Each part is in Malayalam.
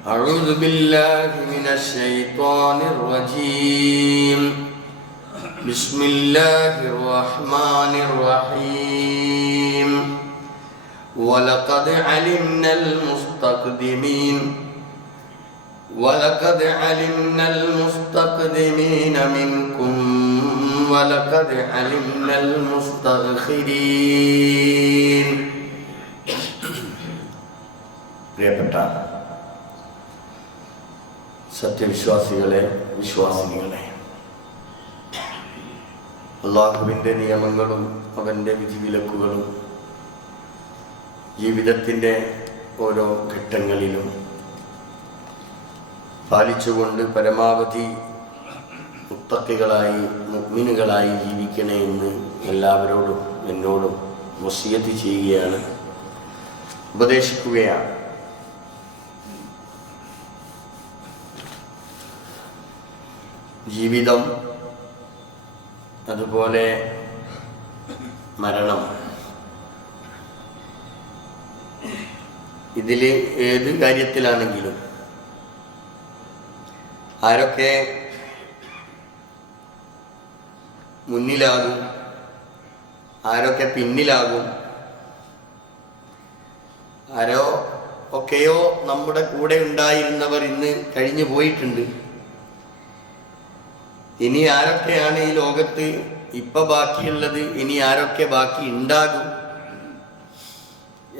أعوذ بالله من الشيطان الرجيم. بسم الله الرحمن الرحيم. ولقد علمنا المستقدمين منكم ولقد علمنا المستأخرين. പ്രിയപ്പെട്ട സത്യവിശ്വാസികളെ, വിശ്വാസിനികളെ, അല്ലാഹുവിൻ്റെ നിയമങ്ങളും അവൻ്റെ വിധിവിലക്കുകളും ജീവിതത്തിൻ്റെ ഓരോ ഘട്ടങ്ങളിലും പാലിച്ചുകൊണ്ട് പരമാവധി മുത്തഖികളായി മുഅ്മിനുകളായി ജീവിക്കണേ എന്ന് എല്ലാവരോടും എന്നോടും വസിയത്ത് ചെയ്യുകയാണ്, ഉപദേശിക്കുകയാണ്. ജീവിതം, അതുപോലെ മരണം, ഇതിൽ ഏത് കാര്യത്തിലാണെങ്കിലും ആരൊക്കെ മുന്നിലാകും, ആരൊക്കെ പിന്നിലാകും, ഒക്കെയോ നമ്മുടെ കൂടെ ഉണ്ടായിരുന്നവർ ഇന്ന് കഴിഞ്ഞു പോയിട്ടുണ്ട്. ഇനി ആരൊക്കെയാണ് ഈ ലോകത്ത് ഇപ്പം ബാക്കിയുള്ളത്, ഇനി ആരൊക്കെ ബാക്കി ഉണ്ടാകും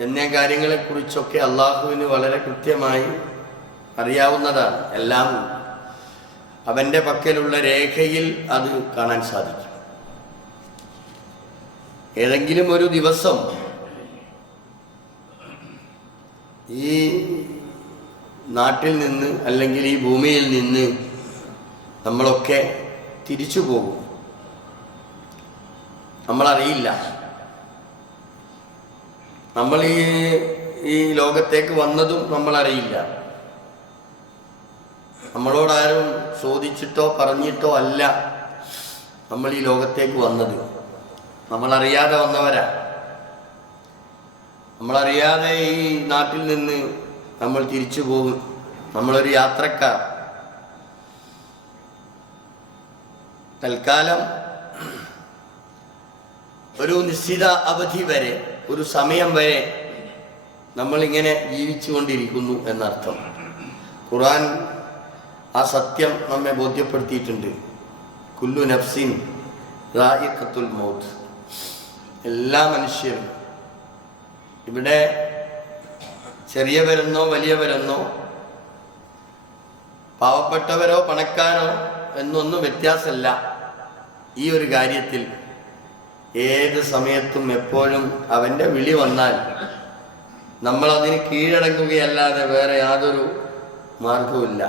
എന്ന കാര്യങ്ങളെക്കുറിച്ചൊക്കെ അള്ളാഹുവിന് വളരെ കൃത്യമായി അറിയാവുന്നതാണ്. എല്ലാം അവൻ്റെ പക്കലുള്ള രേഖയിൽ അത് കാണാൻ സാധിക്കും. ഏതെങ്കിലും ഒരു ദിവസം ഈ നാട്ടിൽ നിന്ന് അല്ലെങ്കിൽ ഈ ഭൂമിയിൽ നിന്ന് നമ്മളൊക്കെ തിരിച്ചു പോകും. നമ്മളറിയില്ല. നമ്മൾ ഈ ലോകത്തേക്ക് വന്നതും നമ്മളറിയില്ല. നമ്മളോടാരും ചോദിച്ചിട്ടോ പറഞ്ഞിട്ടോ അല്ല നമ്മൾ ഈ ലോകത്തേക്ക് വന്നത്. നമ്മളറിയാതെ വന്നവരാ. നമ്മളറിയാതെ ഈ നാട്ടിൽ നിന്ന് നമ്മൾ തിരിച്ചു പോകും. നമ്മളൊരു യാത്രക്കാർ. തൽക്കാലം ഒരു നിശ്ചിത അവധി വരെ, ഒരു സമയം വരെ നമ്മളിങ്ങനെ ജീവിച്ചു കൊണ്ടിരിക്കുന്നു എന്നർത്ഥം. ഖുർആൻ ആ സത്യം നമ്മെ ബോധ്യപ്പെടുത്തിയിട്ടുണ്ട്. കുല്ലു നഫ്സിൻ ദാഇഖത്തുൽ മൗത്ത്. എല്ലാ മനുഷ്യരും, ഇവിടെ ചെറിയവരെന്നോ വലിയവരെന്നോ പാവപ്പെട്ടവരോ പണക്കാരോ എന്നൊന്നും വ്യത്യാസമല്ല. ഈ ഒരു കാര്യത്തിൽ ഏത് സമയത്തും എപ്പോഴും അവൻ്റെ വിളി വന്നാൽ നമ്മളതിന് കീഴടങ്ങുകയല്ലാതെ വേറെ യാതൊരു മാർഗവുമില്ല.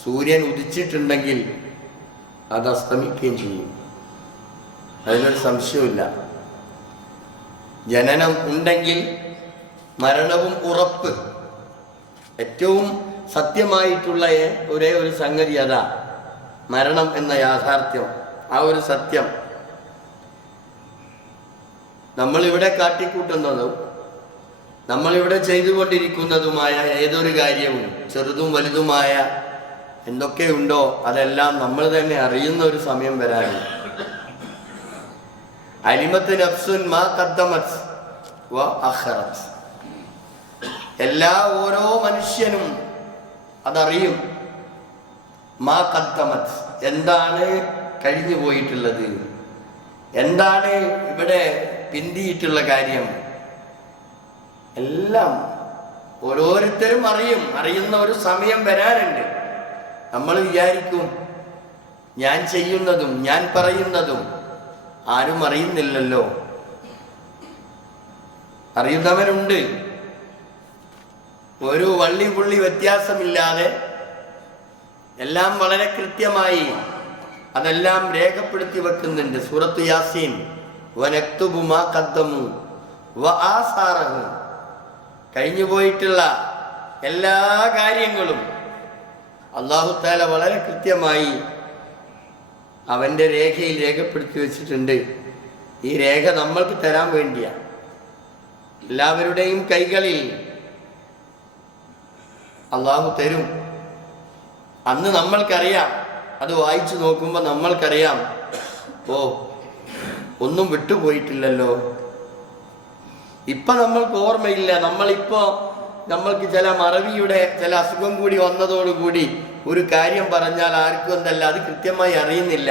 സൂര്യൻ ഉദിച്ചിട്ടുണ്ടെങ്കിൽ അത് അസ്തമിക്കുകയും ചെയ്യും, അതിനൊരു സംശയമില്ല. ജനനം ഉണ്ടെങ്കിൽ മരണവും ഉറപ്പ്. ഏറ്റവും സത്യമായിട്ടുള്ള ഒരേ ഒരു സംഗതി അതാ, മരണം എന്ന യാഥാർത്ഥ്യം. ആ ഒരു സത്യം നമ്മളിവിടെ കാട്ടിക്കൂട്ടുന്നതും നമ്മളിവിടെ ചെയ്തുകൊണ്ടിരിക്കുന്നതുമായ ഏതൊരു കാര്യവും, ചെറുതും വലുതുമായ എന്തൊക്കെയുണ്ടോ അതെല്ലാം നമ്മൾ തന്നെ അറിയുന്ന ഒരു സമയം വരാനുണ്ട്. അലിമത്ത് നഫ്സുൻ മാ ഖദ്ദമത് വ അഖറത്. ഓരോ മനുഷ്യനും അതറിയും. മാ ഖദ്ദമത്, എന്താണ് കഴിഞ്ഞു പോയിട്ടുള്ളത്, എന്താണ് ഇവിടെ പിന്തിയിട്ടുള്ള കാര്യം, എല്ലാം ഓരോരുത്തരും അറിയുന്ന ഒരു സമയം വരാനുണ്ട്. നമ്മൾ വിചാരിക്കും ഞാൻ ചെയ്യുന്നതും ഞാൻ പറയുന്നതും ആരും അറിയുന്നില്ലല്ലോ. അറിയുന്നവനുണ്ട്. ഒരു വള്ളി പുള്ളി വ്യത്യാസമില്ലാതെ എല്ലാം വളരെ കൃത്യമായി അതെല്ലാം രേഖപ്പെടുത്തി വെക്കുന്നുണ്ട്. സൂറത്ത് യാസീൻ, വനക്തുബു മാ ഖദ്ദമു വആസാറഹു. കഴിഞ്ഞു പോയിട്ടുള്ള എല്ലാ കാര്യങ്ങളും അല്ലാഹു തആല വളരെ കൃത്യമായി അവൻ്റെ രേഖയിൽ രേഖപ്പെടുത്തി വെച്ചിട്ടുണ്ട്. ഈ രേഖ നമ്മൾക്ക് തരാൻ വേണ്ടിയാണ്. എല്ലാവരുടെയും കൈകളിൽ അള്ളാഹു തരും. അന്ന് നമ്മൾക്കറിയാം, അത് വായിച്ചു നോക്കുമ്പോൾ നമ്മൾക്കറിയാം, ഓ ഒന്നും വിട്ടുപോയിട്ടില്ലല്ലോ. ഇപ്പം നമ്മൾക്ക് ഓർമ്മയില്ല. നമ്മൾക്ക് ചില മറവിയുടെ ചില അസുഖം കൂടി വന്നതോടുകൂടി ഒരു കാര്യം പറഞ്ഞാൽ ആർക്കും എന്തല്ല അത് കൃത്യമായി അറിയുന്നില്ല.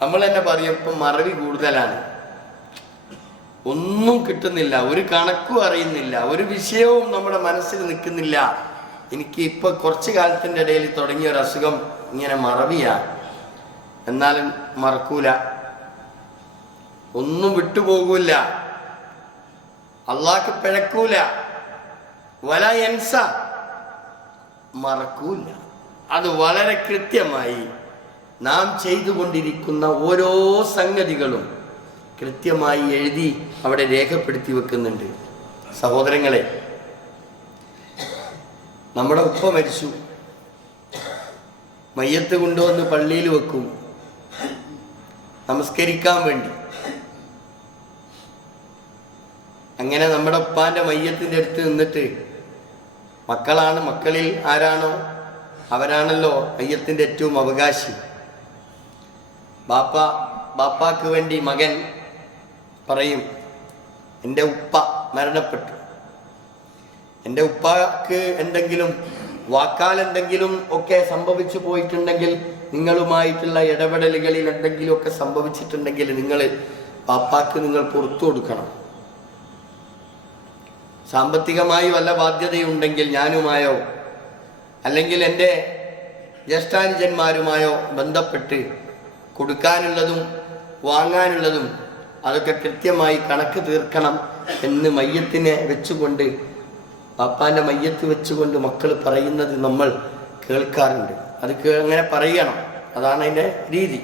നമ്മൾ തന്നെ പറയും ഇപ്പം മറവി കൂടുതലാണ്, ഒന്നും കിട്ടുന്നില്ല, ഒരു കണക്കും അറിയുന്നില്ല, ഒരു വിഷയവും നമ്മുടെ മനസ്സിൽ നിൽക്കുന്നില്ല. എനിക്ക് ഇപ്പൊ കുറച്ചു കാലത്തിൻ്റെ ഇടയിൽ തുടങ്ങിയ ഒരു അസുഖം ഇങ്ങനെ മറവിയാ, എന്നാലും മറക്കൂല, ഒന്നും വിട്ടുപോകൂല, അള്ളാഹ്ക്ക് പിഴക്കൂല, വല യൻസ, മറക്കൂല. അത് വളരെ കൃത്യമായി നാം ചെയ്തുകൊണ്ടിരിക്കുന്ന ഓരോ സംഗതികളും കൃത്യമായി എഴുതി അവിടെ രേഖപ്പെടുത്തി വെക്കുന്നുണ്ട്. സഹോദരങ്ങളെ, നമ്മുടെ ഉപ്പ മരിച്ചു, മയ്യത്ത് കൊണ്ടുവന്ന് പള്ളിയിൽ വെക്കും നമസ്കരിക്കാൻ വേണ്ടി. അങ്ങനെ നമ്മുടെ ഉപ്പാന്റെ മയ്യത്തിൻ്റെ അടുത്ത് നിന്നിട്ട് മക്കളിൽ ആരാണോ അവരാണല്ലോ മയ്യത്തിൻ്റെ ഏറ്റവും അവകാശി. ബാപ്പാക്ക് വേണ്ടി മകൻ പറയും, എൻ്റെ ഉപ്പ മരണപ്പെട്ടു, എൻ്റെ ഉപ്പാക്ക് എന്തെങ്കിലും വാക്കാലെന്തെങ്കിലും ഒക്കെ സംഭവിച്ചു പോയിട്ടുണ്ടെങ്കിൽ, നിങ്ങളുമായിട്ടുള്ള ഇടപെടലുകളിൽ എന്തെങ്കിലുമൊക്കെ സംഭവിച്ചിട്ടുണ്ടെങ്കിൽ പാപ്പാക്ക് നിങ്ങൾ പുറത്തു കൊടുക്കണം. സാമ്പത്തികമായി വല്ല ബാധ്യതയുണ്ടെങ്കിൽ ഞാനുമായോ അല്ലെങ്കിൽ എൻ്റെ ജ്യേഷ്ഠാനുജന്മാരുമായോ ബന്ധപ്പെട്ട് കൊടുക്കാനുള്ളതും വാങ്ങാനുള്ളതും അതൊക്കെ കൃത്യമായി കണക്ക് തീർക്കണം എന്ന് മയ്യത്തിനെ വെച്ചുകൊണ്ട്, പാപ്പാൻ്റെ മയ്യത്ത് വെച്ചുകൊണ്ട് മക്കൾ പറയുന്നത് നമ്മൾ കേൾക്കാറുണ്ട്. അത് അങ്ങനെ പറയണം, അതാണ് അതിൻ്റെ രീതി.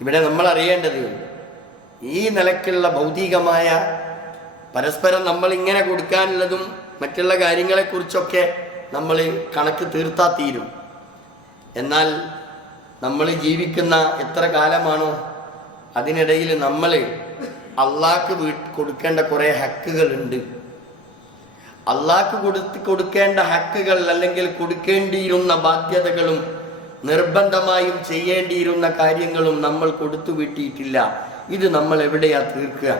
ഇവിടെ നമ്മൾ അറിയേണ്ടത് ഈ നിലക്കുള്ള ഭൗതികമായ പരസ്പരം നമ്മൾ ഇങ്ങനെ കൊടുക്കാനുള്ളതും മറ്റുള്ള കാര്യങ്ങളെക്കുറിച്ചൊക്കെ നമ്മൾ കണക്ക് തീർത്താ തീരും. എന്നാൽ നമ്മൾ ജീവിക്കുന്ന എത്ര കാലമാണോ അതിനിടയിൽ നമ്മൾ അള്ളാഹ്ക്ക് കൊടുക്കേണ്ട കുറേ ഹക്കുകളുണ്ട്. അള്ളാഹ്ക്ക് കൊടുക്കേണ്ട ഹക്കുകൾ അല്ലെങ്കിൽ കൊടുക്കേണ്ടിയിരുന്ന ബാധ്യതകളും നിർബന്ധമായും ചെയ്യേണ്ടിയിരുന്ന കാര്യങ്ങളും നമ്മൾ കൊടുത്തു വീട്ടിയിട്ടില്ല. ഇത് നമ്മൾ എവിടെയാ തീർക്കുക?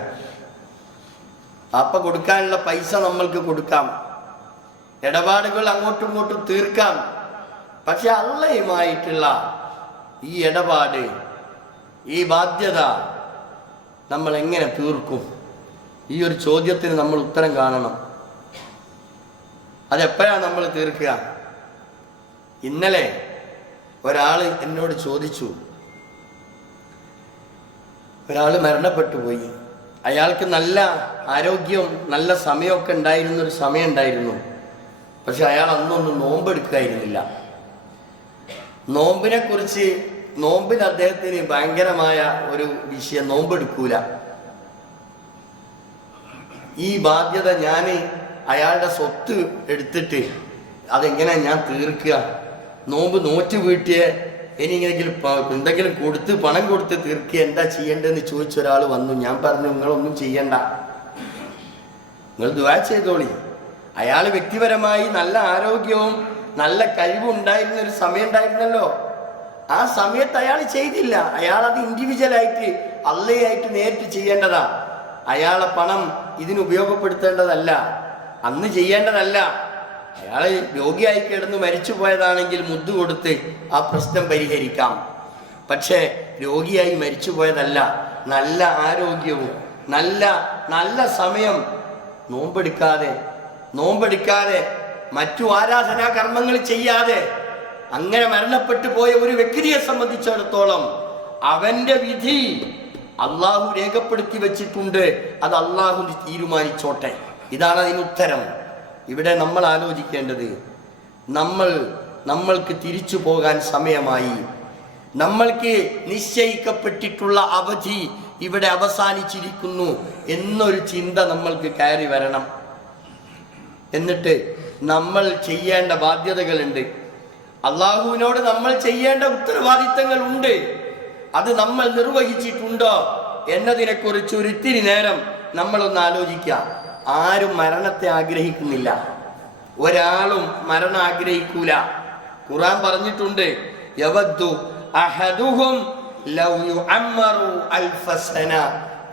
അപ്പ കൊടുക്കാനുള്ള പൈസ നമ്മൾക്ക് കൊടുക്കാം, ഇടപാടുകൾ അങ്ങോട്ടും ഇങ്ങോട്ടും തീർക്കാം. പക്ഷെ അള്ളയുമായിട്ടുള്ള ഈ ഇടപാട്, ഈ ബാധ്യത നമ്മൾ എങ്ങനെ തീർക്കും? ഈ ഒരു ചോദ്യത്തിന് നമ്മൾ ഉത്തരം കാണണം. അതെപ്പോഴാണ് നമ്മൾ തീർക്കുക? ഇന്നലെ ഒരാൾ എന്നോട് ചോദിച്ചു, ഒരാൾ മരണപ്പെട്ടു പോയി, അയാൾക്ക് നല്ല ആരോഗ്യവും നല്ല സമയമൊക്കെ ഉണ്ടായിരുന്നൊരു സമയം ഉണ്ടായിരുന്നു. പക്ഷെ അയാൾ അന്നൊന്നും നോമ്പെടുക്കായിരുന്നില്ല. നോമ്പിന് അദ്ദേഹത്തിന് ഭയങ്കരമായ ഒരു വിഷയം, നോമ്പെടുക്കൂല. ഈ ബാധ്യത ഞാൻ അയാളുടെ സ്വത്ത് എടുത്തിട്ട് അതെങ്ങനെ ഞാൻ തീർക്കുക? നോമ്പ് നോറ്റ് വീട്ടിയ എന്തെങ്കിലും കൊടുത്ത് പണം കൊടുത്ത് തീർക്കുക, എന്താ ചെയ്യേണ്ടതെന്ന് ചോദിച്ചൊരാൾ വന്നു. ഞാൻ പറഞ്ഞു, നിങ്ങളൊന്നും ചെയ്യണ്ട, നിങ്ങൾ ദുആ ചെയ്തോളി. അയാൾ വ്യക്തിപരമായി നല്ല ആരോഗ്യവും നല്ല കഴിവും ഉണ്ടായിരുന്ന ഒരു സമയം ഉണ്ടായിരുന്നല്ലോ. ആ സമയത്ത് അയാൾ ചെയ്തില്ല. അയാൾ അത് ഇൻഡിവിജ്വലായിട്ട് അള്ളയായിട്ട് നേരിട്ട് ചെയ്യേണ്ടതാ. അയാളെ പണം ഇതിന് ഉപയോഗപ്പെടുത്തേണ്ടതല്ല, അന്ന് ചെയ്യേണ്ടതല്ല. അയാൾ രോഗിയായി കിടന്ന് മരിച്ചു പോയതാണെങ്കിൽ മുദ്ദു കൊടുത്ത് ആ പ്രശ്നം പരിഹരിക്കാം. പക്ഷേ രോഗിയായി മരിച്ചു പോയതല്ല, നല്ല ആരോഗ്യവും നല്ല സമയം, നോമ്പെടുക്കാതെ മറ്റു ആരാധനാ കർമ്മങ്ങൾ ചെയ്യാതെ അങ്ങനെ മരണപ്പെട്ടു പോയ ഒരു വ്യക്തിയെ സംബന്ധിച്ചിടത്തോളം അവന്റെ വിധി അള്ളാഹു രേഖപ്പെടുത്തി വെച്ചിട്ടുണ്ട്. അത് അള്ളാഹു തീരുമാനിച്ചോട്ടെ. ഇതാണ് അതിന് ഉത്തരം. ഇവിടെ നമ്മൾ ആലോചിക്കേണ്ടത്, നമ്മൾക്ക് തിരിച്ചു പോകാൻ സമയമായി, നമ്മൾക്ക് നിശ്ചയിക്കപ്പെട്ടിട്ടുള്ള അവധി ഇവിടെ അവസാനിച്ചിരിക്കുന്നു എന്നൊരു ചിന്ത നമ്മൾക്ക് കയറി വരണം. എന്നിട്ട് നമ്മൾ ചെയ്യേണ്ട ബാധ്യതകളുണ്ട്, അള്ളാഹുവിനോട് നമ്മൾ ചെയ്യേണ്ട ഉത്തരവാദിത്തങ്ങൾ ഉണ്ട്. അത് നമ്മൾ നിർവഹിച്ചിട്ടുണ്ടോ എന്നതിനെക്കുറിച്ച് ഒരിത്തിരി നേരം നമ്മളൊന്ന് ആലോചിക്കാം. ആരും മരണത്തെ ആഗ്രഹിക്കുന്നില്ല. ഒരാളും മരണം ആഗ്രഹിക്കൂല. ഖുർആൻ പറഞ്ഞിട്ടുണ്ട്, യവദ്ദു അഹദുഹും ലൗ യുഅമ്മറു അൽഫ സന.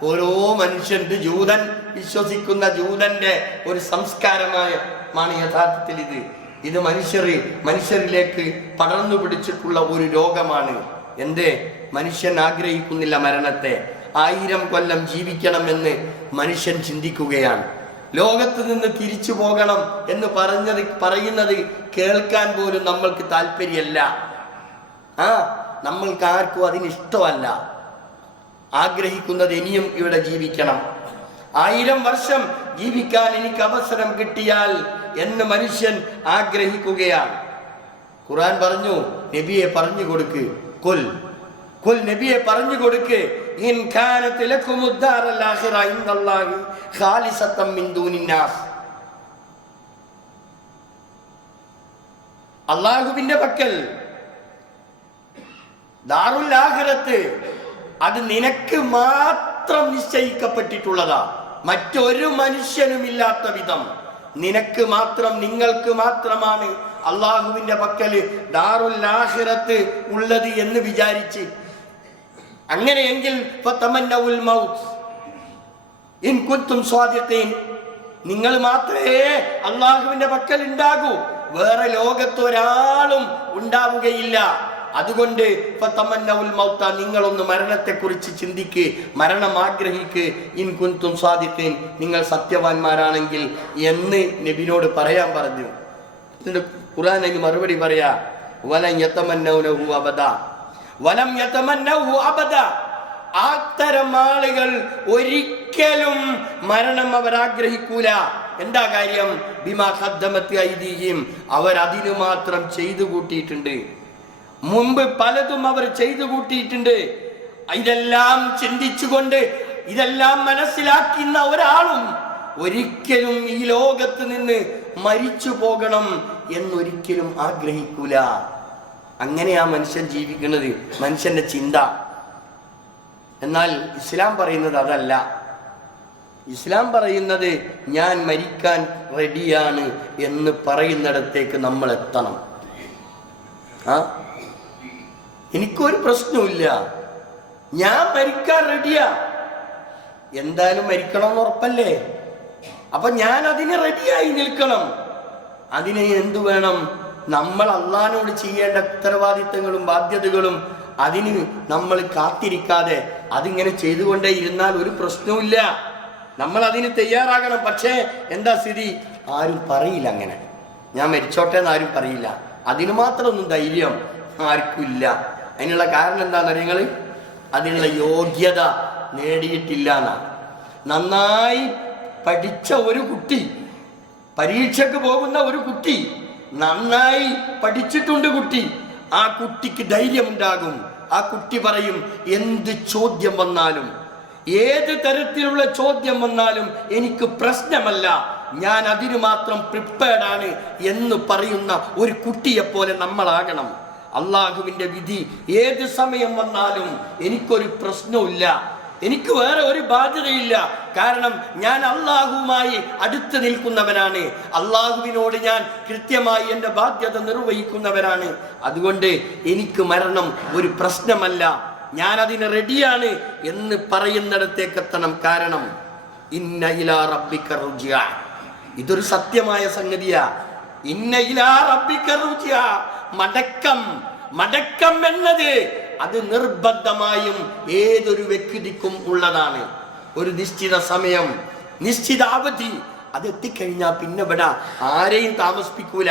ഓരോ മനുഷ്യന്റെ, ജൂതൻ വിശ്വസിക്കുന്ന ജൂതന്റെ ഒരു സംസ്കാരമാണ് യഥാർത്ഥത്തിൽ ഇത് മനുഷ്യരിലേക്ക് പടർന്നു പിടിച്ചിട്ടുള്ള ഒരു രോഗമാണ്. എന്തേ? മനുഷ്യൻ ആഗ്രഹിക്കുന്നില്ല മരണത്തെ. 1000 കൊല്ലം ജീവിക്കണമെന്ന് മനുഷ്യൻ ചിന്തിക്കുകയാണ്. ലോകത്ത് നിന്ന് തിരിച്ചു പോകണം എന്ന് പറയുന്നത് കേൾക്കാൻ പോലും നമ്മൾക്ക് താല്പര്യമല്ല. നമ്മൾക്ക് ആർക്കും അതിനിഷ്ടമല്ല. ആഗ്രഹിക്കുന്നത് ഇനിയും ഇവിടെ ജീവിക്കണം, 1000 വർഷം ജീവിക്കാൻ എനിക്ക് അവസരം കിട്ടിയാൽ എന്ന് മനുഷ്യൻ ആഗ്രഹിക്കുകയാണ്. ഖുർആൻ പറഞ്ഞു, നബിയെ പറഞ്ഞു കൊടുക്ക്, കുൽ നബിയെ പറഞ്ഞു കൊടുക്ക്, ഇൻ കാനത് ലകുമുദ്ദാറുൽ ആഖിറ ഇൻദല്ലാഹി ഖാലിസതൻ മിൻ ദൂനിന്നാസ്. അല്ലാഹുവിന്റെ പക്കൽ ദാറുൽ ആഖിറത്ത് അത് നിനക്ക് മാത്രം നിശ്ചയിക്കപ്പെട്ടിട്ടുള്ളതാ, മറ്റൊരു മനുഷ്യനുമില്ലാത്ത വിധം നിനക്ക് മാത്രം, നിങ്ങൾക്ക് മാത്രമാണ് അള്ളാഹുവിന്റെ പക്കല് ദാറുൽ ആഖിറത്ത് ഉള്ളത് എന്ന് വിചാരിച്ച്, അങ്ങനെയെങ്കിൽ ഫതമന്നഉൽ മൗത്ത് ഇൻ കുൻതും സ്വാദിഖീൻ, നിങ്ങൾ മാത്രമേ അള്ളാഹുവിന്റെ പക്കൽ ഉണ്ടാകൂ, വേറെ ലോകത്ത് ഒരാളും ഉണ്ടാവുകയില്ല. അതുകൊണ്ട് ഫതമന്നഉൽ മൗത, നിങ്ങളൊന്ന് മരണത്തെക്കുറിച്ച് ചിന്തിക്ക്, മരണം ആഗ്രഹിക്ക്, ഇൻ കുൻതും സ്വാദിഖീൻ, നിങ്ങൾ സത്യവാന്മാരാണെങ്കിൽ എന്ന് നബിയോട് പറയാൻ പറഞ്ഞു. എന്നിട്ട് ഖുർആൻ അതിന് മറുപടി പറയാ, വലൻ യതമന്നൗനഹു അബദ, വലം യതമന്നഹു അബദ. അത്തരം ആളുകൾ ഒരിക്കലും മരണം അവർ ആഗ്രഹിക്കൂല. എന്താ കാര്യം? ബിമാ ഖദ്ദമത് ഐദീഹിം, അവർ അതിനു മാത്രം ചെയ്തു കൂട്ടിയിട്ടുണ്ട്. മുമ്പ് പലതും അവർ ചെയ്തു കൂട്ടിയിട്ടുണ്ട്. ഇതെല്ലാം ചിന്തിച്ചുകൊണ്ട്, ഇതെല്ലാം മനസ്സിലാക്കുന്ന ഒരാളും ഒരിക്കലും ഈ ലോകത്ത് നിന്ന് മരിച്ചു പോകണം എന്നൊരിക്കലും ആഗ്രഹിക്കൂല. അങ്ങനെയാ മനുഷ്യൻ ജീവിക്കുന്നത്, മനുഷ്യന്റെ ചിന്ത. എന്നാൽ ഇസ്ലാം പറയുന്നത് അതല്ല. ഇസ്ലാം പറയുന്നത് ഞാൻ മരിക്കാൻ റെഡിയാണ് എന്ന് പറയുന്നിടത്തേക്ക് നമ്മൾ എത്തണം. എനിക്കൊരു പ്രശ്നമില്ല, ഞാൻ മരിക്കാൻ റെഡിയാ. എന്തായാലും മരിക്കണമെന്ന് ഉറപ്പല്ലേ? അപ്പൊ ഞാൻ അതിന് റെഡിയായി നിൽക്കണം. അതിന് എന്തു വേണം? നമ്മൾ അള്ളാഹിനോട് ചെയ്യേണ്ട ഉത്തരവാദിത്തങ്ങളും ബാധ്യതകളും അതിന് നമ്മൾ കാത്തിരിക്കാതെ അതിങ്ങനെ ചെയ്തുകൊണ്ടേ ഇരുന്നാൽ ഒരു പ്രശ്നവുമില്ല. നമ്മൾ അതിന് തയ്യാറാകണം. പക്ഷേ എന്താ സ്ഥിതി? ആരും പറയില്ല അങ്ങനെ, ഞാൻ മരിച്ചോട്ടെ എന്ന് ആരും പറയില്ല. അതിന് മാത്രമൊന്നും ധൈര്യം ആർക്കും ഇല്ല. അതിനുള്ള കാരണം എന്താണെന്ന് നിങ്ങൾ, അതിനുള്ള യോഗ്യത നേടിയിട്ടില്ല എന്നാണ്. നന്നായി പഠിച്ച ഒരു കുട്ടി, പരീക്ഷയ്ക്ക് പോകുന്ന ഒരു കുട്ടി, നന്നായി പഠിച്ചിട്ടുണ്ട് കുട്ടി, ആ കുട്ടിക്ക് ധൈര്യമുണ്ടാകും. ആ കുട്ടി പറയും, എന്ത് ചോദ്യം വന്നാലും, ഏത് തരത്തിലുള്ള ചോദ്യം വന്നാലും എനിക്ക് പ്രശ്നമല്ല, ഞാൻ അതിനു മാത്രം പ്രിപ്പയർഡ് ആണ് എന്ന് പറയുന്ന ഒരു കുട്ടിയെപ്പോലെ നമ്മളാകണം. അള്ളാഹുവിന്റെ വിധി ഏത് സമയം വന്നാലും എനിക്കൊരു പ്രശ്നവുമില്ല, എനിക്ക് വേറെ ഒരു ബാധ്യതയില്ല. കാരണം ഞാൻ അള്ളാഹുവുമായി അടുത്ത് നിൽക്കുന്നവനാണ്, അള്ളാഹുവിനോട് ഞാൻ കൃത്യമായി എൻ്റെ ബാധ്യത നിർവഹിക്കുന്നവനാണ്. അതുകൊണ്ട് എനിക്ക് മരണം ഒരു പ്രശ്നമല്ല, ഞാൻ അതിന് റെഡിയാണ് എന്ന് പറയുന്നിടത്തേക്ക് എത്തണം. കാരണം ഇന്ന ഇലാ റബ്ബിക റുജ്അ, ഇതൊരു സത്യമായ സംഗതിയാ. ഇന്ന ഇലാ റബ്ബിക റുജ്അ, മടക്കം എന്നത് അത് നിർബന്ധമായും ഏതൊരു വ്യക്തിക്കും ഉള്ളതാണ്. ഒരു നിശ്ചിത സമയം, നിശ്ചിത അവധി അത് എത്തിക്കഴിഞ്ഞാൽ പിന്നെ ഇവിടെ ആരെയും താമസിപ്പിക്കൂല,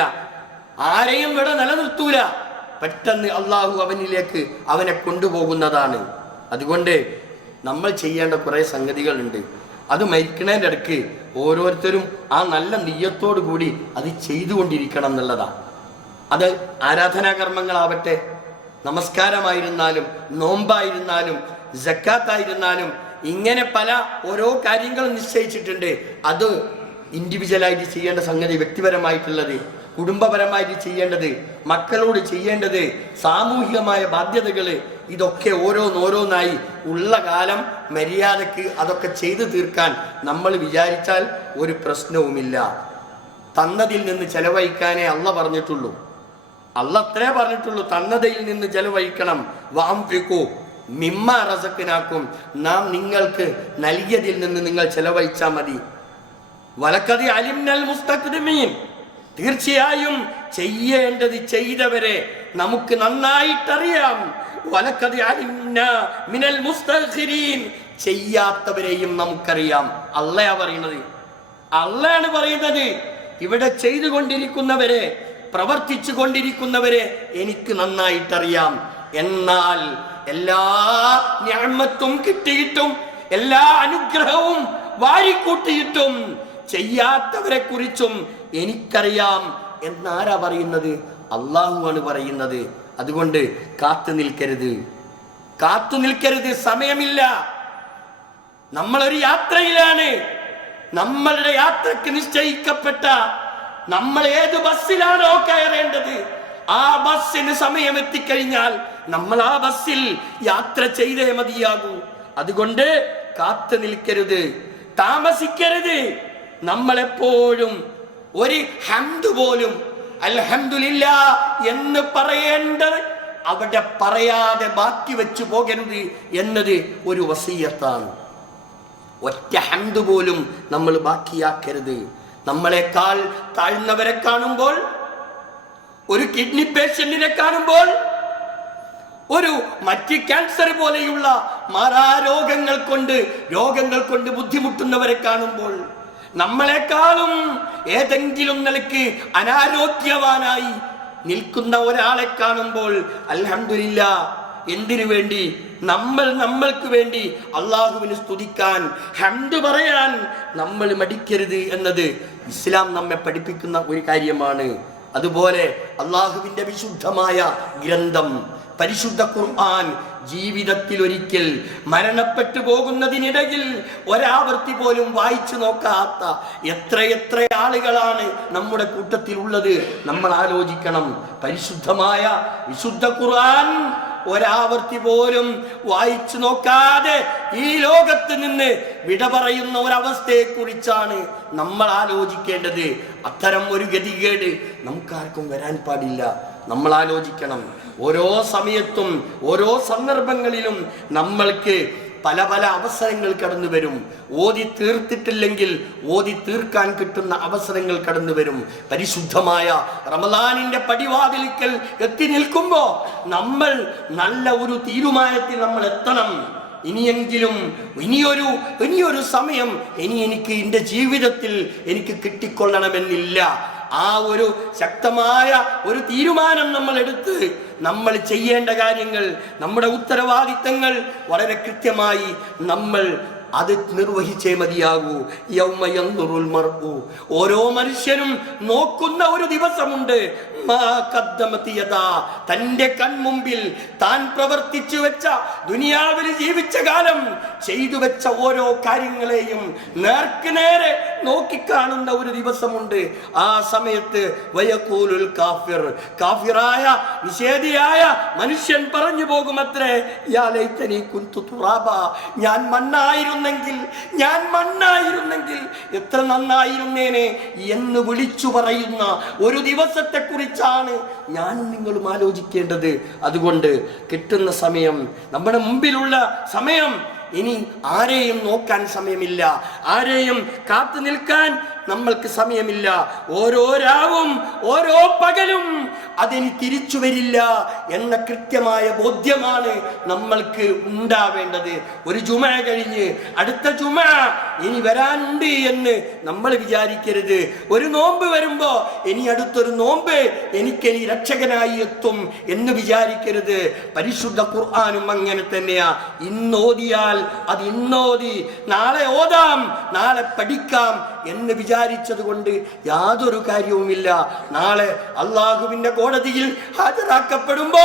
ആരെയും ഇവിടെ നിലനിർത്തൂല. പെട്ടെന്ന് അള്ളാഹു അവനിലേക്ക് അവനെ കൊണ്ടുപോകുന്നതാണ്. അതുകൊണ്ട് നമ്മൾ ചെയ്യേണ്ട കുറേ സംഗതികളുണ്ട്. അത് മരിക്കണേൻ്റെ ഇടയ്ക്ക് ഓരോരുത്തരും ആ നല്ല നിയ്യത്തോടു കൂടി അത് ചെയ്തുകൊണ്ടിരിക്കണം എന്നുള്ളതാണ്. അത് ആരാധനാകർമ്മങ്ങളാവട്ടെ, നമസ്കാരമായിരുന്നാലും, നോമ്പായിരുന്നാലും, സക്കാത്തായിരുന്നാലും, ഇങ്ങനെ പല ഓരോ കാര്യങ്ങളും നിശ്ചയിച്ചിട്ടുണ്ട്. അത് ഇൻഡിവിജ്വലായിട്ട് ചെയ്യേണ്ട സംഗതി, വ്യക്തിപരമായിട്ടുള്ളത്, കുടുംബപരമായിട്ട് ചെയ്യേണ്ടത്, മക്കളോട് ചെയ്യേണ്ടത്, സാമൂഹികമായ ബാധ്യതകൾ, ഇതൊക്കെ ഓരോന്നോരോന്നായി ഉള്ള കാലം മര്യാദക്ക് അതൊക്കെ ചെയ്തു തീർക്കാൻ നമ്മൾ വിചാരിച്ചാൽ ഒരു പ്രശ്നവുമില്ല. തന്നതിൽ നിന്ന് ചെലവഴിക്കാനേ അല്ല പറഞ്ഞിട്ടുള്ളൂ. അല്ല അത്രേ പറഞ്ഞിട്ടുള്ളൂ, തന്നതിൽ നിന്ന് ചെലവഴിക്കണം. വഅൻഫിഖൂ മിമ്മാ റസഖ്നാക്കും, നാം നിങ്ങൾക്ക് നൽകിയതിൽ നിന്ന് നിങ്ങൾ ചെലവഴിച്ചാൽ മതി. വലഖദ് അലിംനൽ മുസ്തഖ്ദിമീൻ, തീർച്ചയായും ചെയ്യേണ്ടത് ചെയ്തവരെ നമുക്ക് നന്നായിട്ടറിയാം. വലഖദ് അലിംനാ മിനൽ മുസ്തഖിരീൻ, ചെയ്യാത്തവരെയും നമുക്കറിയാം. അള്ളയാ പറയുന്നത്, അള്ളയാണ് പറയുന്നത്. ഇവിടെ ചെയ്തുകൊണ്ടിരിക്കുന്നവരെ, പ്രവർത്തിച്ചു കൊണ്ടിരിക്കുന്നവരെ എനിക്ക് നന്നായിട്ടറിയാം. എന്നാൽ എല്ലാ നിഅമത്തും കിട്ടിയിട്ടും എല്ലാ അനുഗ്രഹവും വാരിക്കൂട്ടിയിട്ടും ചെയ്യാത്തവരെ കുറിച്ചും എനിക്കറിയാം എന്നാരാ പറയുന്നത്? അള്ളാഹുവാണ് പറയുന്നത്. അതുകൊണ്ട് കാത്തു നിൽക്കരുത്, സമയമില്ല. നമ്മളൊരു യാത്രയിലാണ്. നമ്മളുടെ യാത്രക്ക് നിശ്ചയിക്കപ്പെട്ട, നമ്മൾ ഏത് ബസ്സിലാണോ കയറേണ്ടത് ആ ബസ്സിന് സമയം എത്തിക്കഴിഞ്ഞാൽ നമ്മൾ ആ ബസ്സിൽ യാത്ര ചെയ്തേ മതിയാകൂ. അതുകൊണ്ട് കാത്തു നിൽക്കരുത്, താമസിക്കരുത്. നമ്മളെപ്പോഴും ഒരു ഹംദ് പോലും അൽഹംദുലില്ലാ എന്ന് പറയേണ്ടത് അവിടെ പറയാതെ ബാക്കി വെച്ചു പോകരുത് എന്നത് ഒരു വസിയത്താണ്. ഒറ്റ ഹംദ് പോലും നമ്മൾ ബാക്കിയാക്കരുത്. നമ്മളെക്കാൾ താഴ്ന്നവരെ കാണുമ്പോൾ, ഒരു കിഡ്നി പേഷ്യന്റിനെ കാണുമ്പോൾ, ഒരു മറ്റ് ക്യാൻസർ പോലെയുള്ള മാറാരോഗങ്ങൾ കൊണ്ട് ബുദ്ധിമുട്ടുന്നവരെ കാണുമ്പോൾ, നമ്മളെക്കാളും ഏതെങ്കിലും നിലയ്ക്ക് അനാരോഗ്യവാനായി നിൽക്കുന്ന ഒരാളെ കാണുമ്പോൾ അൽഹംദുലില്ലാ, എന്തിനു വേണ്ടി? നമ്മൾക്ക് വേണ്ടി അള്ളാഹുവിനെ സ്തുതിക്കാൻ, ഹംദ് പറയാൻ നമ്മൾ മടിക്കരുത് എന്നത് ഇസ്ലാം നമ്മെ പഠിപ്പിക്കുന്ന ഒരു കാര്യമാണ്. അതുപോലെ അള്ളാഹുവിന്റെ വിശുദ്ധമായ ഗ്രന്ഥം പരിശുദ്ധ ഖുർആൻ ജീവിതത്തിൽ ഒരിക്കൽ മരണപ്പെട്ടു പോകുന്നതിനിടയിൽ ഒരാവർത്തി പോലും വായിച്ചു നോക്കാത്ത എത്ര ആളുകളാണ് നമ്മുടെ കൂട്ടത്തിൽ ഉള്ളത്. നമ്മൾ ആലോചിക്കണം. പരിശുദ്ധമായ വിശുദ്ധ ഖുർആൻ ഒരാവർത്തി പോലും വായിച്ചു നോക്കാതെ ഈ ലോകത്ത് നിന്ന് വിട പറയുന്ന ഒരവസ്ഥയെ കുറിച്ചാണ് നമ്മൾ ആലോചിക്കേണ്ടത്. അത്തരം ഒരു ഗതികേട് നമുക്കാർക്കും വരാൻ പാടില്ല. നമ്മൾ ആലോചിക്കണം. ഓരോ സമയത്തും ഓരോ സന്ദർഭങ്ങളിലും നമ്മൾക്ക് പല അവസരങ്ങൾ കടന്നു വരും. ഓതി തീർത്തിട്ടില്ലെങ്കിൽ ഓതി തീർക്കാൻ കിട്ടുന്ന അവസരങ്ങൾ കടന്നു വരും. പരിശുദ്ധമായ റമദാനിന്റെ പടിവാതിൽക്കൽ എത്തി നിൽക്കുമ്പോൾ നമ്മൾ നല്ല ഒരു തീരുമാനത്തിൽ നമ്മൾ എത്തണം. ഇനിയെങ്കിലും ഇനിയൊരു സമയം എനിക്ക് എൻ്റെ ജീവിതത്തിൽ എനിക്ക് കിട്ടിക്കൊള്ളണമെന്നില്ല. ആ ഒരു ശക്തമായ ഒരു തീരുമാനം നമ്മൾ എടുത്ത് നമ്മൾ ചെയ്യേണ്ട കാര്യങ്ങൾ, നമ്മുടെ ഉത്തരവാദിത്തങ്ങൾ വളരെ കൃത്യമായി നമ്മൾ അത് നിർവഹിച്ചേ മതിയാകൂ. യൗമ യൻദുറുൽ മർഉ, ഓരോ മനുഷ്യനും നോക്കുന്ന ഒരു ദിവസമുണ്ട്. മാ ഖദ്ദമത് യദാ, തന്റെ കൺമുമ്പിൽ താൻ പ്രവർത്തിച്ചു വെച്ച, ദുനിയാവിൽ ജീവിച്ച കാലം ചെയ്തു വെച്ച ഓരോ കാര്യങ്ങളെയും നേർക്ക് നേരെ നോക്കിക്കാണുന്ന ഒരു ദിവസമുണ്ട്. ആ സമയത്ത് വയഖൂലുൽ കാഫിർ, കാഫിറായ നിഷേധിയായ മനുഷ്യൻ പറഞ്ഞു പോകുമത്രേ, യാ ലൈതനി കുന്തു തുറാബ, ഞാൻ മണ്ണായിരുന്നെങ്കിൽ എത്ര നന്നായിരുന്നേനെ എന്ന് വിളിച്ചു പറയുന്ന ഒരു ദിവസത്തെ കുറിച്ചാണ് ഞാനും നിങ്ങളും ആലോചിക്കേണ്ടത്. അതുകൊണ്ട് കിട്ടുന്ന സമയം, നമ്മുടെ മുമ്പിലുള്ള സമയം, ഇനി ആരെയും നോക്കാൻ സമയമില്ല, ആരെയും കാത്തു നിൽക്കാൻ നമ്മൾക്ക് സമയമില്ല. ഓരോ രാവും ഓരോ പകലും അതിന് തിരിച്ചു വരില്ല എന്ന കൃത്യമായ ബോധ്യമാണ് നമ്മൾക്ക് ഉണ്ടാവേണ്ടത്. ഒരു ജുമഅ കഴിഞ്ഞ് അടുത്ത ജുമഅ ഇനി വരാനുണ്ട് എന്ന് നമ്മൾ വിചാരിക്കരുത്. ഒരു നോമ്പ് വരുമ്പോ ഇനി അടുത്തൊരു നോമ്പ് എനിക്കിനി രക്ഷകനായി എത്തും എന്ന് വിചാരിക്കരുത്. പരിശുദ്ധ ഖുർആനും അങ്ങനെ തന്നെയാ. ഇന്നോദിയാൽ അത് ഇന്നോതി, നാളെ ഓതാം, നാളെ പഠിക്കാം എന്ന് വിചാരിച്ചത് കൊണ്ട് യാതൊരു കാര്യവുമില്ല. നാളെ അള്ളാഹുവിന്റെ കോടതിയിൽ ഹാജരാക്കപ്പെടുമ്പോ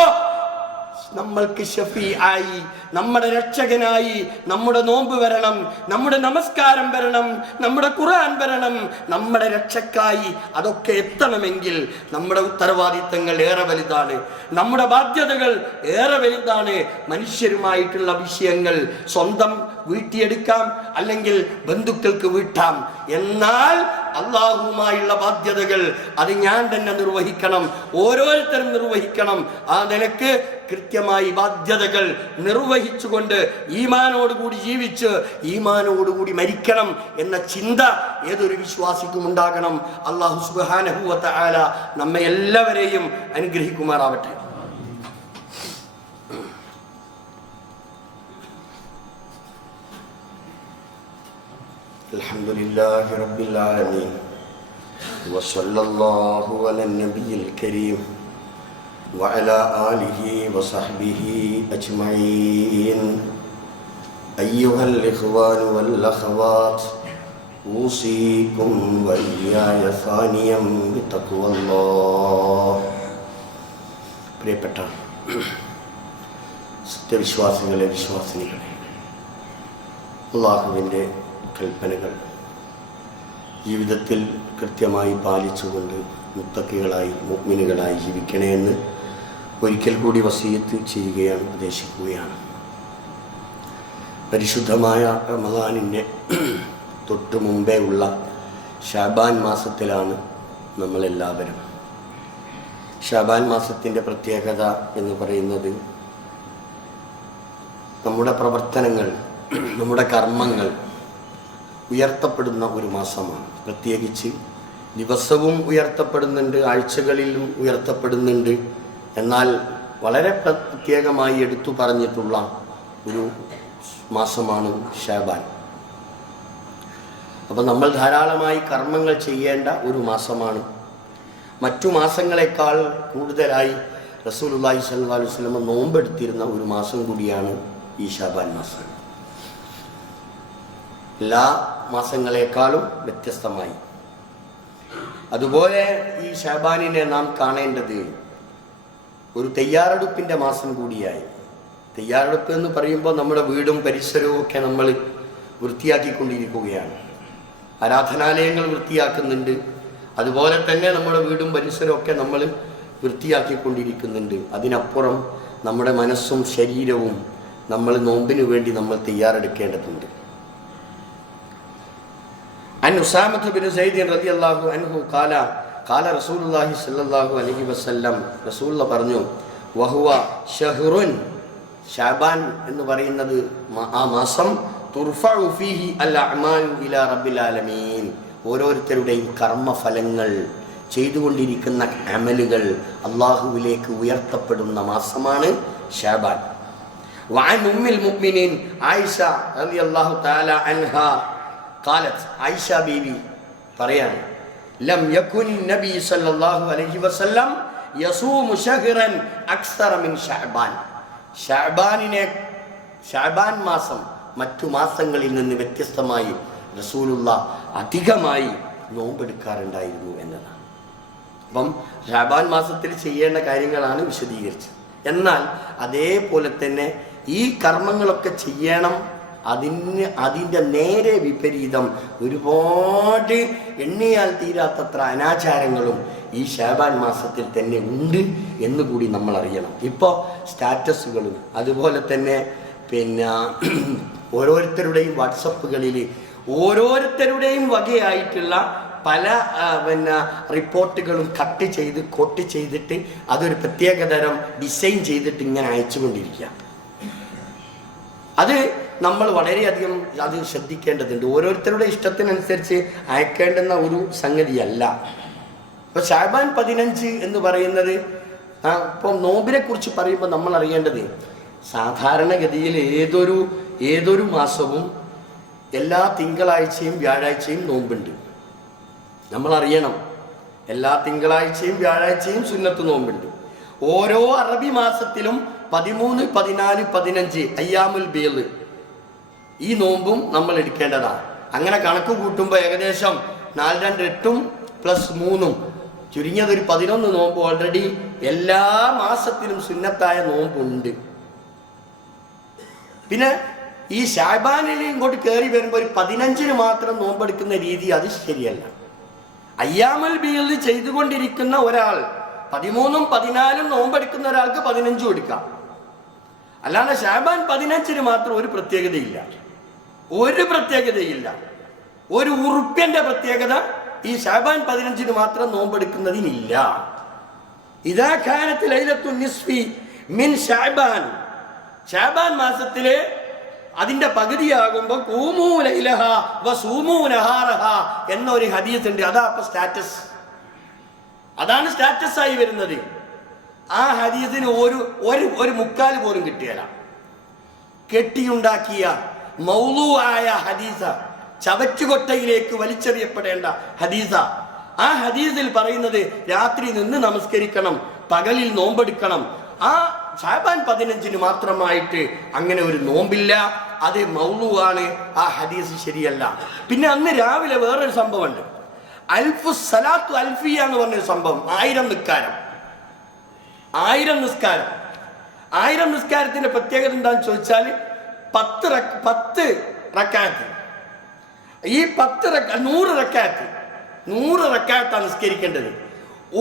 നമ്മൾക്ക് ഷഫീആയി, നമ്മുടെ രക്ഷകനായി നമ്മുടെ നോമ്പ് വരണം, നമ്മുടെ നമസ്കാരം വരണം, നമ്മുടെ ഖുർആൻ വരണം. നമ്മുടെ രക്ഷക്കായി അതൊക്കെ എത്തണമെങ്കിൽ നമ്മുടെ ഉത്തരവാദിത്തങ്ങൾ ഏറെ വലുതാണ്, നമ്മുടെ ബാധ്യതകൾ ഏറെ വലുതാണ്. മനുഷ്യരുമായിട്ടുള്ള വിഷയങ്ങൾ സ്വന്തം വീട്ടിയെടുക്കാം, അല്ലെങ്കിൽ ബന്ധുക്കൾക്ക് വീട്ടാം. എന്നാൽ അള്ളാഹുവുമായുള്ള ബാധ്യതകൾ അത് ഞാൻ തന്നെ നിർവഹിക്കണം, ഓരോരുത്തരും നിർവഹിക്കണം. ആ നിലക്ക് കൃത്യമായി ബാധ്യതകൾ നിർവഹിച്ചുകൊണ്ട് ഈമാനോടുകൂടി ജീവിച്ച് ഈമാനോടുകൂടി മരിക്കണം എന്ന ചിന്ത ഏതൊരു വിശ്വാസിക്കും ഉണ്ടാകണം. അല്ലാഹു സുബ്ഹാനഹു വ തആല നമ്മെ എല്ലാവരെയും അനുഗ്രഹിക്കുമാറാവട്ടെ. അൽഹംദുലില്ലാഹി റബ്ബിൽ ആലമീൻ വസല്ലല്ലാഹു അലൻ നബിയിൽ കരീം വഅലാ ആലിഹി വസഹ്ബിഹി അജ്മഈൻ. അയ്യുഹൽ ഇഖ്വാനു വൽ അഖവാത്ത് ഊസീകും വഇയ്യായ സാനിയം ബിത്തഖ്വല്ലാഹ്. പ്രിയപ്പെട്ട സത്യവിശ്വാസികളെ, വിശ്വാസിനികളെ, അല്ലാഹുവിൻ്റെ കൽപ്പനകൾ ജീവിതത്തിൽ കൃത്യമായി പാലിച്ചുകൊണ്ട് മുത്തക്കികളായി മുഅ്മിനുകളായി ജീവിക്കണേ എന്ന് ഒരിക്കൽ കൂടി വസിയത്ത് ചെയ്യുകയാണ്, ഉപദേശിക്കുകയാണ്. പരിശുദ്ധമായ റമദാനിൻ്റെ തൊട്ട് മുമ്പേ ഉള്ള ശഅബാൻ മാസത്തിലാണ് നമ്മളെല്ലാവരും. ശഅബാൻ മാസത്തിൻ്റെ പ്രത്യേകത എന്ന് പറയുന്നത് നമ്മുടെ പ്രവർത്തനങ്ങൾ, നമ്മുടെ കർമ്മങ്ങൾ ഉയർത്തപ്പെടുന്ന ഒരു മാസമാണ്. പ്രത്യേകിച്ച് ദിവസവും ഉയർത്തപ്പെടുന്നുണ്ട്, ആഴ്ചകളിലും ഉയർത്തപ്പെടുന്നുണ്ട്. എന്നാൽ വളരെ പ്രത്യേകമായി എടുത്തു പറഞ്ഞിട്ടുള്ള ഒരു മാസമാണ് ശഅബാൻ. അപ്പോൾ നമ്മൾ ധാരാളമായി കർമ്മങ്ങൾ ചെയ്യേണ്ട ഒരു മാസമാണ്. മറ്റു മാസങ്ങളെക്കാൾ കൂടുതലായി റസൂലുള്ളാഹി സ്വല്ലല്ലാഹു അലൈഹി വസല്ലം നോമ്പെടുത്തിരുന്ന ഒരു മാസം കൂടിയാണ് ഈ ശഅബാൻ മാസം. എല്ലാ മാസങ്ങളെക്കാളും വ്യത്യസ്തമായി. അതുപോലെ ഈ ശഅബാനിനെ നാം കാണേണ്ടത് ഒരു തയ്യാറെടുപ്പിൻ്റെ മാസം കൂടിയായി. തയ്യാറെടുപ്പ് എന്ന് പറയുമ്പോൾ നമ്മുടെ വീടും പരിസരവും ഒക്കെ നമ്മൾ വൃത്തിയാക്കിക്കൊണ്ടിരിക്കുകയാണ്. ആരാധനാലയങ്ങൾ വൃത്തിയാക്കുന്നുണ്ട്, അതുപോലെ തന്നെ നമ്മുടെ വീടും പരിസരവും ഒക്കെ നമ്മൾ വൃത്തിയാക്കിക്കൊണ്ടിരിക്കുന്നുണ്ട്. അതിനപ്പുറം നമ്മുടെ മനസ്സും ശരീരവും നമ്മൾ നോമ്പിനു വേണ്ടി നമ്മൾ തയ്യാറെടുക്കേണ്ടതുണ്ട്. عن أسامة بن زيد رضي الله عنه قال رسول الله صلى الله عليه وسلم رسول الله പറഞ്ഞു وهو شهر ശഅബാൻ എന്ന് പറയുന്നത് ആ മാസം തുർഫഉ ഫീഹി അൽ അഅമാലു ഇലാ റബ്ബിൽ ആലമീൻ. ഓരോരുത്തരുടെയും കർമ്മഫലങ്ങൾ, ചെയ്തുകൊണ്ടിരിക്കുന്ന അമലുകൾ അല്ലാഹുവിലേക്ക് ഉയർത്തപ്പെടുന്ന മാസമാണ് ശഅബാൻ. വഅൻ ഉമ്മിൽ മുഅ്മിനീൻ ആയിഷ റളിയല്ലാഹു തആല അൻഹാ ഖാലത്ത്, ആയിഷ ബീവി പറയാണ്, ലം യകുൻ നബി സല്ലല്ലാഹു അലൈഹി വസല്ലം യസൂമു ശഹ്റൻ അക്സറ മിൻ ശഅബാൻ. ശഅബാൻ മാസം മറ്റു മാസങ്ങളിൽ നിന്ന് വ്യത്യസ്തമായി റസൂലുള്ള അധികമായി നോമ്പെടുക്കാറുണ്ടായിരുന്നു എന്നതാണ്. അപ്പം ശഅബാൻ മാസത്തിൽ ചെയ്യേണ്ട കാര്യങ്ങളാണ് വിശദീകരിച്ചത്. എന്നാൽ അതേപോലെ തന്നെ ഈ കർമ്മങ്ങളൊക്കെ ചെയ്യണം. അതിൻ്റെ നേരെ വിപരീതം ഒരുപാട് എണ്ണിയാൽ തീരാത്തത്ര അനാചാരങ്ങളും ഈ ശഅബാൻ മാസത്തിൽ തന്നെ ഉണ്ട് എന്നുകൂടി നമ്മൾ അറിയണം. ഇപ്പോൾ സ്റ്റാറ്റസുകളും അതുപോലെ തന്നെ ഓരോരുത്തരുടെയും വാട്സപ്പുകളിൽ ഓരോരുത്തരുടെയും വകയായിട്ടുള്ള പല റിപ്പോർട്ടുകളും കോട്ട് ചെയ്തിട്ട് അതൊരു പ്രത്യേകതരം ഡിസൈൻ ചെയ്തിട്ട് ഇങ്ങനെ അയച്ചുകൊണ്ടിരിക്കുക. അത് നമ്മൾ വളരെയധികം അത് ശ്രദ്ധിക്കേണ്ടതുണ്ട്. ഓരോരുത്തരുടെ ഇഷ്ടത്തിനനുസരിച്ച് അയക്കേണ്ടുന്ന ഒരു സംഗതിയല്ല. ഇപ്പോൾ ശഅബാൻ 15 എന്ന് പറയുന്നത്, ഇപ്പം നോമ്പിനെ കുറിച്ച് പറയുമ്പോൾ നമ്മൾ അറിയേണ്ടത്, സാധാരണഗതിയിൽ ഏതൊരു മാസവും എല്ലാ തിങ്കളാഴ്ചയും വ്യാഴാഴ്ചയും നോമ്പുണ്ട്. നമ്മളറിയണം, എല്ലാ തിങ്കളാഴ്ചയും വ്യാഴാഴ്ചയും സുന്നത്ത് നോമ്പുണ്ട്. ഓരോ അറബി മാസത്തിലും 13, 14, 15 അയ്യാമുൽ ബീദ് ഈ നോമ്പും നമ്മൾ എടുക്കേണ്ടതാണ്. അങ്ങനെ കണക്ക് കൂട്ടുമ്പോൾ ഏകദേശം 4, 2, 8 + 3 ചുരുങ്ങിയതൊരു 11 നോമ്പ് ഓൾറെഡി എല്ലാ മാസത്തിലും സുന്നത്തായ നോമ്പുണ്ട്. പിന്നെ ഈ ശഅബാനിൽ ഇങ്ങോട്ട് കയറി വരുമ്പോൾ ഒരു 15-ന് മാത്രം നോമ്പെടുക്കുന്ന രീതി അത് ശരിയല്ല. അയ്യാമുൽ ബീദ് ചെയ്തുകൊണ്ടിരിക്കുന്ന ഒരാൾ 13, 14 നോമ്പെടുക്കുന്ന ഒരാൾക്ക് 15 എടുക്കാം. അല്ലാതെ ശഅബാൻ 15-ന് മാത്രം ഒരു പ്രത്യേകതയില്ല. ഒരു ഉറുപ്പ്യന്റെ പ്രത്യേകത ഈ ശഅബാൻ 15 മാത്രം നോമ്പെടുക്കുന്നതിനില്ല. ഇദാ കാനത്ത് ലൈലത്തുൻ നിസ്ഫി മിൻ ശഅബാൻ, ശഅബാൻ മാസത്തിലെ അതിന്റെ പകുതിയാകുമ്പോൾ ഖൂമൂ ലൈലഹ വസൂമൂ നഹാറഹ എന്നൊരു ഹദീസ് ഉണ്ട്. അതാ അപ്പൊ സ്റ്റാറ്റസ്, അതാണ് സ്റ്റാറ്റസ് ആയി വരുന്നത്. ആ ഹദീസിന് ഒരു മുക്കാൽ പോലും കിട്ടിയല്ല. കെട്ടിയുണ്ടാക്കിയ മൗളൂആയ ഹദീസ, ചവറ്റുകൊട്ടയിലേക്ക് വലിച്ചെറിയപ്പെടേണ്ട ഹദീസ. ആ ഹദീസിൽ പറയുന്നത് രാത്രി നിന്ന് നമസ്കരിക്കണം, പകലിൽ നോമ്പെടുക്കണം. ആ ശഅബാൻ 15 മാത്രമായിട്ട് അങ്ങനെ ഒരു നോമ്പില്ല. അത് മൗളൂആണ്, ആ ഹദീസ് ശരിയല്ല. പിന്നെ അന്ന് രാവിലെ വേറൊരു സംഭവമുണ്ട്, അൽഫു സലാത്തു അൽഫിയ എന്ന് പറഞ്ഞൊരു സംഭവം. 1000 നിസ്കാരം, 1000 നിസ്കാരം. 1000 നിസ്കാരത്തിന്റെ പ്രത്യേകത എന്താണെന്ന് ചോദിച്ചാൽ 10 റക്അത്ത്. ഈ 100 റക്അത്ത്, 100 റക്അത്താണ് നിസ്കരിക്കേണ്ടത്.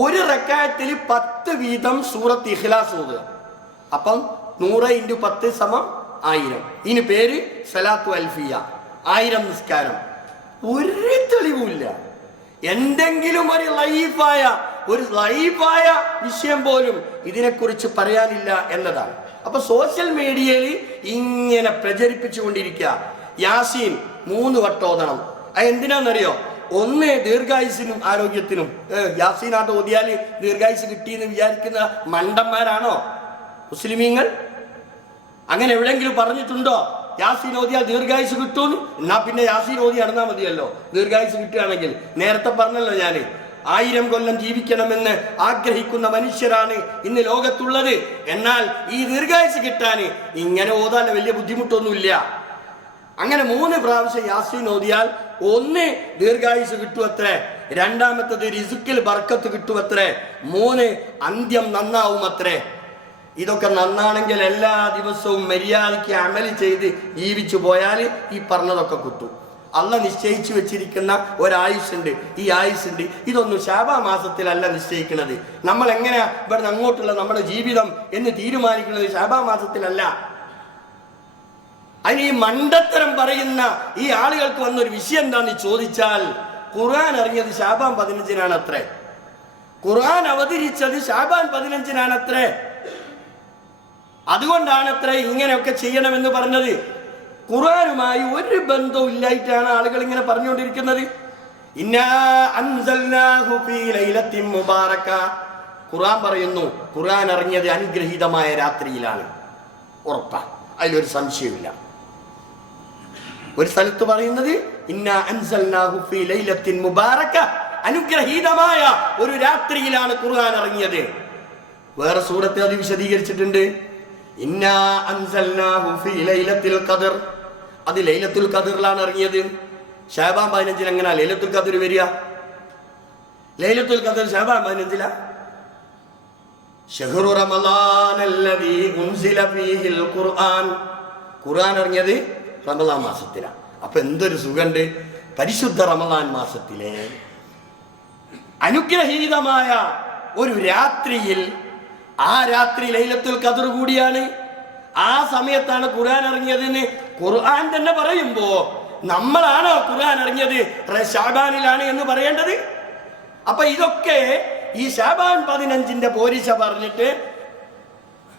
ഒരു റക്അത്തിൽ 10 വീതം സൂറത്ത് ഇഖ്ലാസ് ഓതുക. അപ്പം 100 × 10 = 1000. ഇതിന് പേര് സലാത്തു അൽഫിയ, 1000 നിസ്കാരം. ഒരു തെളിവുമില്ല, എന്തെങ്കിലും ഒരു ലൈഫായ വിഷയം പോലും ഇതിനെക്കുറിച്ച് പറയാനില്ല എന്നതാണ്. അപ്പൊ സോഷ്യൽ മീഡിയയിൽ ഇങ്ങനെ പ്രചരിപ്പിച്ചുകൊണ്ടിരിക്കുക. യാസീൻ 3 വട്ടം ഓതണം. അത് എന്തിനാണെന്നറിയോ? ഒന്ന് ദീർഘായുസിനും ആരോഗ്യത്തിനും. യാസീനാട്ട് ഓതിയാൽ ദീർഘായുസ് കിട്ടിയെന്ന് വിചാരിക്കുന്ന മണ്ടന്മാരാണോ മുസ്ലിമീങ്ങൾ? അങ്ങനെ എവിടെയെങ്കിലും പറഞ്ഞിട്ടുണ്ടോ യാസീൻ ഓതിയാൽ ദീർഘായുസ് കിട്ടുമെന്ന്? എന്നാ പിന്നെ യാസീൻ ഓതി നടന്നാൽ മതിയല്ലോ ദീർഘായുസ് കിട്ടുകയാണെങ്കിൽ. നേരത്തെ പറഞ്ഞല്ലോ ഞാൻ, 1000 കൊല്ലം ജീവിക്കണമെന്ന് ആഗ്രഹിക്കുന്ന മനുഷ്യരാണ് ഇന്ന് ലോകത്തുള്ളത്. എന്നാൽ ഈ ദീർഘായുസ് കിട്ടാൻ ഇങ്ങനെ ഓതാൻ വലിയ ബുദ്ധിമുട്ടൊന്നുമില്ല. അങ്ങനെ 3 പ്രാവശ്യം യാസീൻ ഓതിയാൽ ഒന്ന് ദീർഘായുസ് കിട്ടുമത്രേ, രണ്ടാമത്തത് റിസ്ക്കിൽ ബർക്കത്ത് കിട്ടുമത്രേ, 3 അന്ത്യം നന്നാവുമത്രേ. ഇതൊക്കെ നന്നാണെങ്കിൽ എല്ലാ ദിവസവും മര്യാദയ്ക്ക് അമല് ചെയ്ത് ജീവിച്ചു പോയാൽ ഈ പറഞ്ഞതൊക്കെ കിട്ടും. അള്ളാഹ് നിശ്ചയിച്ചു വെച്ചിരിക്കുന്ന ഒരായുസുണ്ട്, ഈ ആയുസുണ്ട്. ഇതൊന്നും ശഅബാൻ മാസത്തിലല്ല നിശ്ചയിക്കുന്നത്. നമ്മൾ എങ്ങനെയാ ഇവിടെ അങ്ങോട്ടുള്ള നമ്മുടെ ജീവിതം എന്ന് തീരുമാനിക്കുന്നത് ശഅബാൻ മാസത്തിലല്ല. അതിന് ഈ മണ്ടത്തരം പറയുന്ന ഈ ആളുകൾക്ക് വന്നൊരു വിഷയം എന്താണെന്ന് ചോദിച്ചാൽ, ഖുർആൻ ഇറങ്ങിയത് ശഅബാൻ 15-നാണത്രേ, ഖുർആൻ അവതരിച്ചത് ശഅബാൻ 15-നാണത്രേ. അതുകൊണ്ടാണത്രേ ഇങ്ങനെയൊക്കെ ചെയ്യണമെന്ന് പറഞ്ഞത്. ഖുർആനുമായി ഒരു ബന്ധവും ഇല്ലായിട്ടാണ് ആളുകൾ ഇങ്ങനെ പറഞ്ഞുകൊണ്ടിരിക്കുന്നത്. ഇന്നാ അൻസൽനാഹു ഫീ ലൈലത്തിൻ മുബാറക, ഖുർആൻ പറയുന്നു ഖുർആൻ ഇറങ്ങിയത് അനുഗ്രഹീതമായ രാത്രിയിലാണ്. ഉറപ്പാ, അതിലൊരു സംശയമില്ല. ഒരു സ്ഥലത്ത് പറയുന്നത് ഇന്നാ അൻസൽനാഹു ഫീ ലൈലത്തിൻ മുബാറക, അനുഗ്രഹീതമായ ഒരു രാത്രിയിലാണ് ഖുർആൻ ഇറങ്ങിയത്. വേറെ സൂറത്തെ അത് വിശദീകരിച്ചിട്ടുണ്ട്. ഇന്നാ അൻസൽനാഹു ഫീ ലൈലത്തിൽ ഖദർ, അത് ലൈലത്തുൽ ഖദറിലാണ് ഇറങ്ങിയത്. ശഅബാൻ 15 എങ്ങനെയാ ലൈലത്തുൽ ഖദർ വരിക? ലൈലത്തുൽ ഖദർ ശഅബാൻ 15 ശഹ്റു റമളാനല്ലദീ ഉൻസില ഫീഹിൽ ഖുർആൻ, ഖുർആൻ ഇറങ്ങിയത് റമളാൻ മാസത്തിലാണ്. അപ്പൊ എന്തൊരു സുഖണ്ട്, പരിശുദ്ധ റമളാൻ മാസത്തിലെ അനുഗ്രഹീതമായ ഒരു രാത്രിയിൽ, ആ രാത്രി ലൈലത്തുൽ ഖദർ കൂടിയാണ്. ആ സമയത്താണ് ഖുർആൻ ഇറങ്ങിയതെന്ന് ഖുർആൻ തന്നെ പറയുമ്പോ നമ്മളാണോ ഖുർആൻ ഇറങ്ങിയത് ശഅബാനിലാണ് എന്ന് പറയേണ്ടത്? അപ്പൊ ഇതൊക്കെ ഈ ശഅബാൻ 15 പോരിശ പറഞ്ഞിട്ട്.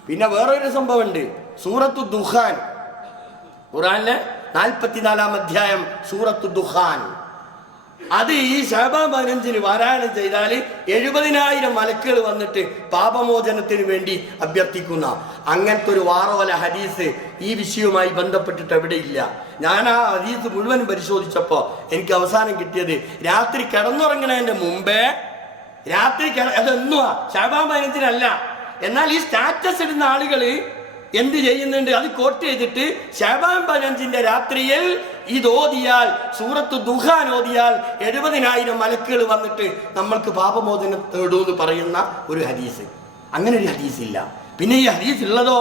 പിന്നെ വേറൊരു സംഭവമുണ്ട്, സൂറത്തു ദുഖാൻ, ഖുർആനിലെ 44-ാം അധ്യായം സൂറത്തു ദുഖാൻ. അത് ഈ ശഅബാൻ 15 പാരായണം ചെയ്താൽ 70,000 മലക്കുകൾ വന്നിട്ട് പാപമോചനത്തിന് വേണ്ടി അഭ്യർത്ഥിക്കുന്ന അങ്ങനത്തെ ഒരു വാറോല ഹദീസ് ഈ വിഷയവുമായി ബന്ധപ്പെട്ടിട്ട് എവിടെയില്ല. ഞാൻ ആ ഹദീസ് മുഴുവൻ പരിശോധിച്ചപ്പോൾ എനിക്ക് അവസാനം കിട്ടിയത് രാത്രി കിടന്നുറങ്ങുന്നതിന്റെ മുമ്പേ, രാത്രി അതൊന്നുമാ ശഅബാൻ 15-നല്ല. എന്നാൽ ഈ സ്റ്റാറ്റസ് ഇടുന്ന ആളുകൾ എന്ത് ചെയ്യുന്നുണ്ട്, അത് കോട്ട് ചെയ്തിട്ട് ശഅബാൻ 15 രാത്രിയിൽ ഇത് ഓതിയാൽ, സൂറത്ത് ദുഖാൻ ഓതിയാൽ 70,000 മലക്കുകൾ വന്നിട്ട് നമ്മൾക്ക് പാപമോചനം തേടൂന്ന് പറയുന്ന ഒരു ഹദീസ്. അങ്ങനെ ഒരു ഹദീസ് ഇല്ല. പിന്നെ ഈ ഹദീസ് ഉള്ളതോ,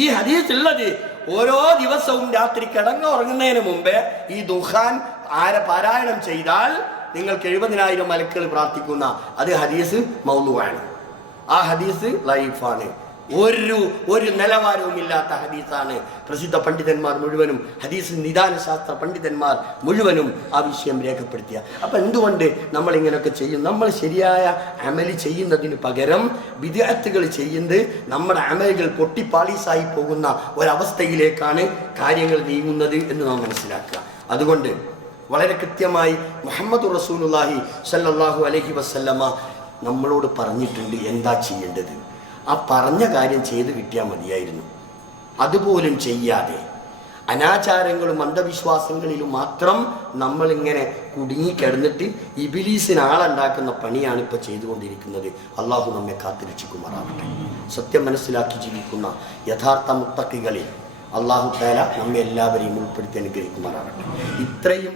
ഈ ഹദീസ് ഉള്ളത് ഓരോ ദിവസവും രാത്രി കിടന്നുറങ്ങുന്നതിന് മുമ്പേ ഈ ദുഖാൻ പാരായണം ചെയ്താൽ നിങ്ങൾക്ക് 70,000 മലക്കുകൾ പ്രാർത്ഥിക്കുന്ന അത് ഹദീസ് മൗലൂആണ്. ആ ഹദീസ് ലൈഫാണ്. ഒരു നിലവാരവുമില്ലാത്ത ഹദീസാണ്. പ്രസിദ്ധ പണ്ഡിതന്മാർ മുഴുവനും, ഹദീസ് നിദാന ശാസ്ത്ര പണ്ഡിതന്മാർ മുഴുവനും ആ വിഷയം രേഖപ്പെടുത്തിയ. അപ്പം എന്തുകൊണ്ട് നമ്മളിങ്ങനെയൊക്കെ ചെയ്യും? നമ്മൾ ശരിയായ അമല് ചെയ്യുന്നതിന് പകരം ബിദ്അത്തുകൾ ചെയ്യുന്നത് നമ്മുടെ അമലുകൾ പൊട്ടിപ്പാളീസായി പോകുന്ന ഒരവസ്ഥയിലേക്കാണ് കാര്യങ്ങൾ നീങ്ങുന്നത് എന്ന് നാം മനസ്സിലാക്കുക. അതുകൊണ്ട് വളരെ കൃത്യമായി മുഹമ്മദ് റസൂലുള്ളാഹി സ്വല്ലല്ലാഹു അലൈഹി വസല്ലമ നമ്മളോട് പറഞ്ഞിട്ടുണ്ട് എന്താ ചെയ്യേണ്ടത്. ആ പറഞ്ഞ കാര്യം ചെയ്ത് കിട്ടിയാൽ മതിയായിരുന്നു. അതുപോലും ചെയ്യാതെ അനാചാരങ്ങളും അന്ധവിശ്വാസങ്ങളിലും മാത്രം നമ്മളിങ്ങനെ കുടുങ്ങിക്കിടന്നിട്ട് ഇബിലീസിന് ആളുണ്ടാക്കുന്ന പണിയാണ് ഇപ്പോൾ ചെയ്തുകൊണ്ടിരിക്കുന്നത്. അള്ളാഹു നമ്മെ കാത്തുരക്ഷിക്കുമാറാവട്ടെ. സത്യം മനസ്സിലാക്കി ജീവിക്കുന്ന യഥാർത്ഥ മുത്തഖികളിൽ അള്ളാഹു തആല നമ്മെ എല്ലാവരെയും ഉൾപ്പെടുത്തി അനുഗ്രഹിക്കുമാറാവട്ടെ. ഇത്രയും